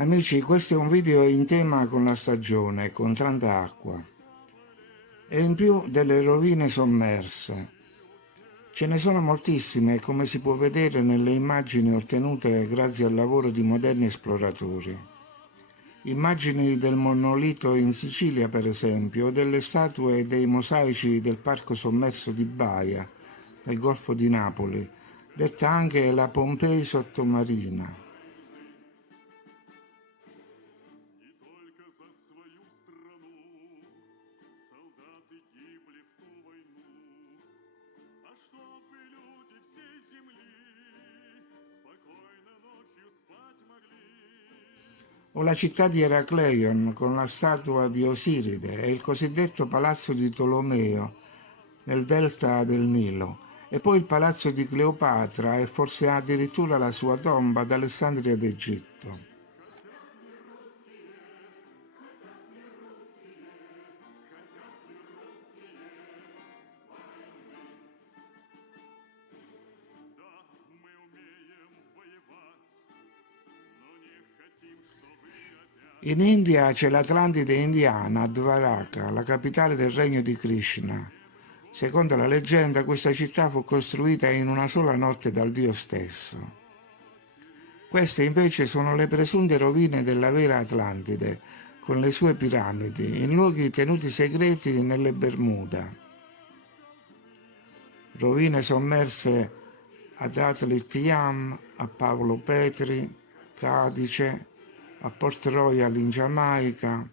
Amici, questo è un video in tema con la stagione, con tanta acqua e in più delle rovine sommerse. Ce ne sono moltissime, come si può vedere nelle immagini ottenute grazie al lavoro di moderni esploratori. Immagini del monolito in Sicilia, per esempio, o delle statue e dei mosaici del parco sommerso di Baia, nel Golfo di Napoli, detta anche la Pompei sottomarina. O la città di Eracleion con la statua di Osiride e il cosiddetto palazzo di Tolomeo nel delta del Nilo, e poi il palazzo di Cleopatra e forse addirittura la sua tomba ad Alessandria d'Egitto. In India c'è l'Atlantide indiana, a Dvaraka, la capitale del regno di Krishna. Secondo la leggenda, questa città fu costruita in una sola notte dal dio stesso. Queste invece sono le presunte rovine della vera Atlantide, con le sue piramidi, in luoghi tenuti segreti nelle Bermuda. Rovine sommerse ad Atlit Yam, a Paolo Petri, Cadice, a Port Royal in Giamaica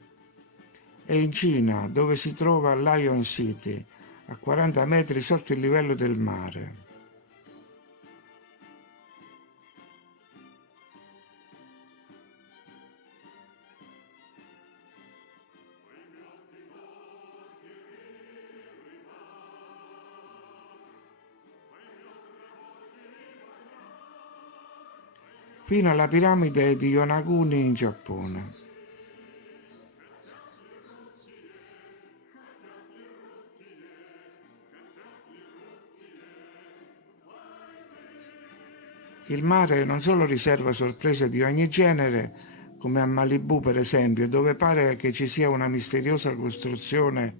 e in Cina, dove si trova Lion City, a 40 metri sotto il livello del mare. Fino alla piramide di Yonaguni in Giappone. Il mare non solo riserva sorprese di ogni genere, come a Malibu per esempio, dove pare che ci sia una misteriosa costruzione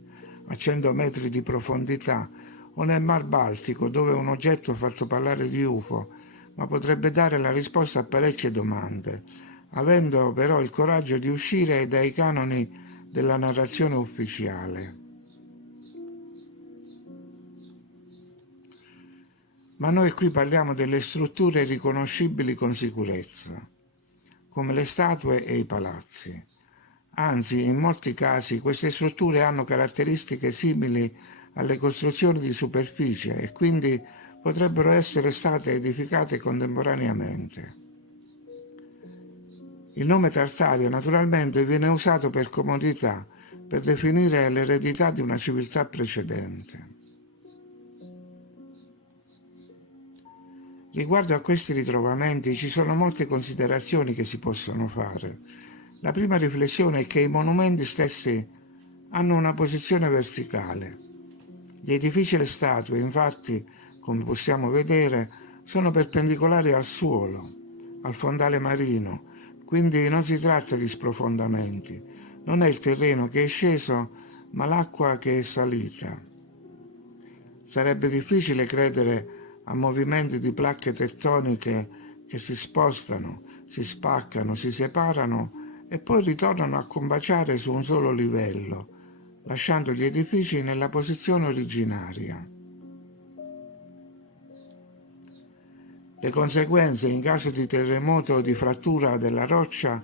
a 100 metri di profondità, o nel Mar Baltico, dove un oggetto ha fatto parlare di UFO, ma potrebbe dare la risposta a parecchie domande, avendo però il coraggio di uscire dai canoni della narrazione ufficiale. Ma noi qui parliamo delle strutture riconoscibili con sicurezza, come le statue e i palazzi. Anzi, in molti casi queste strutture hanno caratteristiche simili alle costruzioni di superficie e quindi potrebbero essere state edificate contemporaneamente. Il nome Tartaria naturalmente viene usato per comodità, per definire l'eredità di una civiltà precedente. Riguardo a questi ritrovamenti ci sono molte considerazioni che si possono fare. La prima riflessione è che i monumenti stessi hanno una posizione verticale. Gli edifici e le statue, infatti, come possiamo vedere, sono perpendicolari al suolo, al fondale marino, quindi non si tratta di sprofondamenti. Non è il terreno che è sceso, ma l'acqua che è salita. Sarebbe difficile credere a movimenti di placche tettoniche che si spostano, si spaccano, si separano e poi ritornano a combaciare su un solo livello, lasciando gli edifici nella posizione originaria. Le conseguenze in caso di terremoto o di frattura della roccia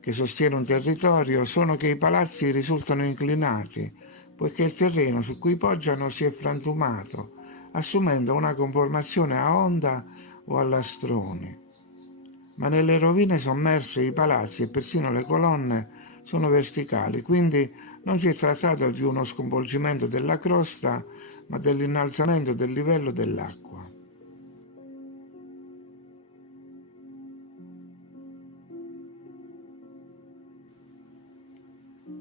che sostiene un territorio sono che i palazzi risultano inclinati, poiché il terreno su cui poggiano si è frantumato, assumendo una conformazione a onda o a lastroni. Ma nelle rovine sommerse i palazzi e persino le colonne sono verticali, quindi non si è trattato di uno sconvolgimento della crosta, ma dell'innalzamento del livello dell'acqua.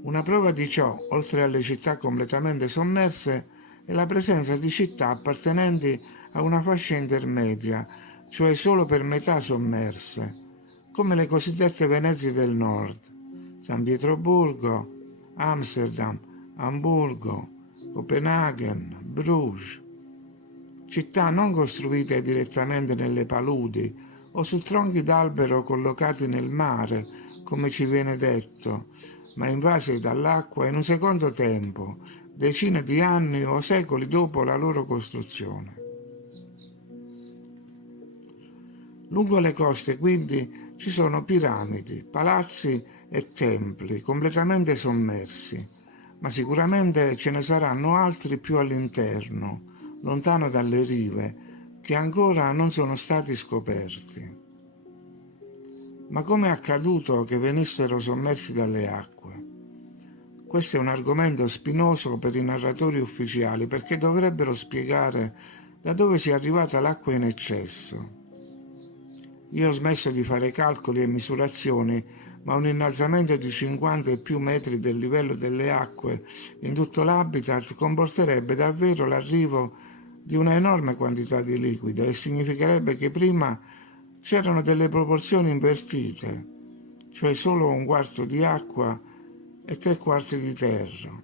Una prova di ciò, oltre alle città completamente sommerse, è la presenza di città appartenenti a una fascia intermedia, cioè solo per metà sommerse, come le cosiddette Venezie del Nord, San Pietroburgo, Amsterdam, Amburgo, Copenaghen, Bruges, città non costruite direttamente nelle paludi o su tronchi d'albero collocati nel mare, come ci viene detto, ma invase dall'acqua in un secondo tempo, decine di anni o secoli dopo la loro costruzione. Lungo le coste, quindi, ci sono piramidi, palazzi e templi completamente sommersi, ma sicuramente ce ne saranno altri più all'interno, lontano dalle rive, che ancora non sono stati scoperti. Ma come è accaduto che venissero sommersi dalle acque? Questo è un argomento spinoso per i narratori ufficiali, perché dovrebbero spiegare da dove sia arrivata l'acqua in eccesso. Io ho smesso di fare calcoli e misurazioni, ma un innalzamento di 50 e più metri del livello delle acque in tutto l'habitat comporterebbe davvero l'arrivo di una enorme quantità di liquido e significherebbe che prima c'erano delle proporzioni invertite, cioè solo un quarto di acqua e 3/4 di terra.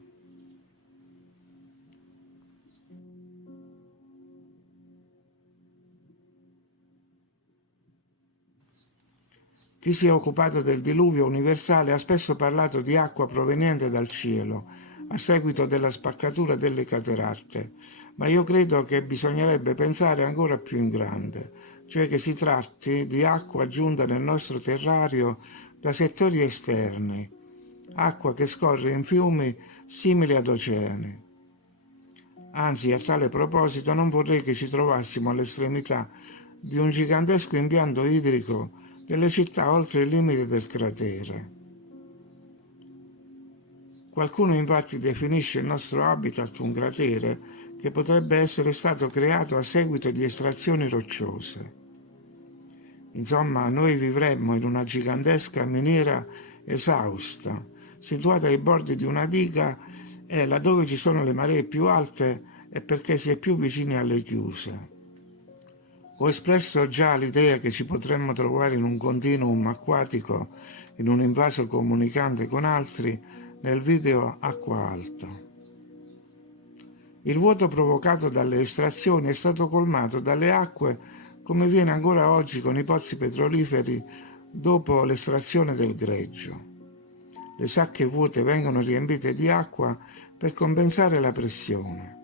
Chi si è occupato del diluvio universale ha spesso parlato di acqua proveniente dal cielo, a seguito della spaccatura delle cateratte, ma io credo che bisognerebbe pensare ancora più in grande, cioè che si tratti di acqua giunta nel nostro terrario da settori esterni, acqua che scorre in fiumi simili ad oceani. Anzi, a tale proposito non vorrei che ci trovassimo all'estremità di un gigantesco impianto idrico delle città oltre il limite del cratere. Qualcuno infatti definisce il nostro habitat un cratere che potrebbe essere stato creato a seguito di estrazioni rocciose. Insomma, noi vivremmo in una gigantesca miniera esausta, situata ai bordi di una diga e laddove ci sono le maree più alte è perché si è più vicini alle chiuse. Ho espresso già l'idea che ci potremmo trovare in un continuum acquatico, in un invaso comunicante con altri, nel video Acqua Alta. Il vuoto provocato dalle estrazioni è stato colmato dalle acque come viene ancora oggi con i pozzi petroliferi dopo l'estrazione del greggio. Le sacche vuote vengono riempite di acqua per compensare la pressione.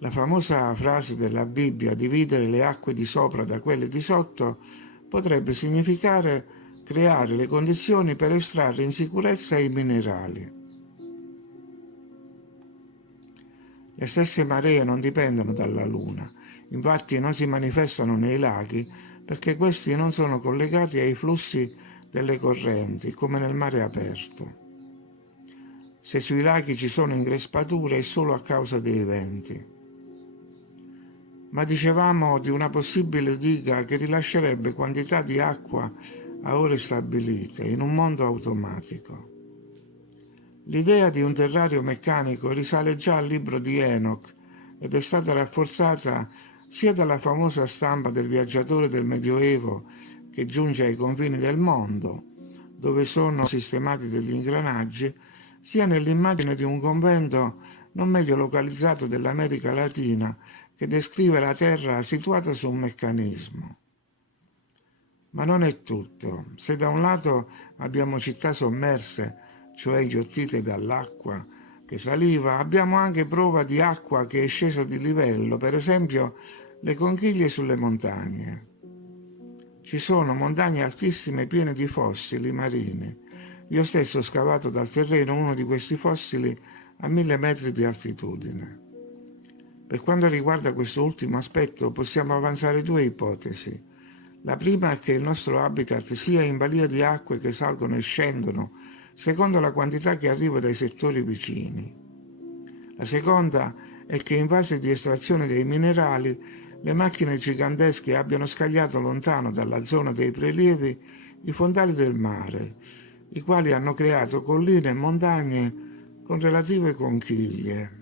La famosa frase della Bibbia, dividere le acque di sopra da quelle di sotto, potrebbe significare creare le condizioni per estrarre in sicurezza i minerali. Le stesse maree non dipendono dalla Luna, infatti non si manifestano nei laghi perché questi non sono collegati ai flussi delle correnti, come nel mare aperto. Se sui laghi ci sono ingrespature è solo a causa dei venti. Ma dicevamo di una possibile diga che rilascerebbe quantità di acqua a ore stabilite, in un mondo automatico. L'idea di un terrario meccanico risale già al libro di Enoch ed è stata rafforzata sia dalla famosa stampa del viaggiatore del Medioevo che giunge ai confini del mondo, dove sono sistemati degli ingranaggi, sia nell'immagine di un convento non meglio localizzato dell'America Latina che descrive la Terra situata su un meccanismo. Ma non è tutto. Se da un lato abbiamo città sommerse, cioè ghiottite dall'acqua che saliva, abbiamo anche prova di acqua che è scesa di livello, per esempio le conchiglie sulle montagne. Ci sono montagne altissime piene di fossili marini. Io stesso ho scavato dal terreno uno di questi fossili a 1000 metri di altitudine. Per quanto riguarda questo ultimo aspetto, possiamo avanzare due ipotesi. La prima è che il nostro habitat sia in balia di acque che salgono e scendono, secondo la quantità che arriva dai settori vicini. La seconda è che in fase di estrazione dei minerali le macchine gigantesche abbiano scagliato lontano dalla zona dei prelievi i fondali del mare, i quali hanno creato colline e montagne con relative conchiglie.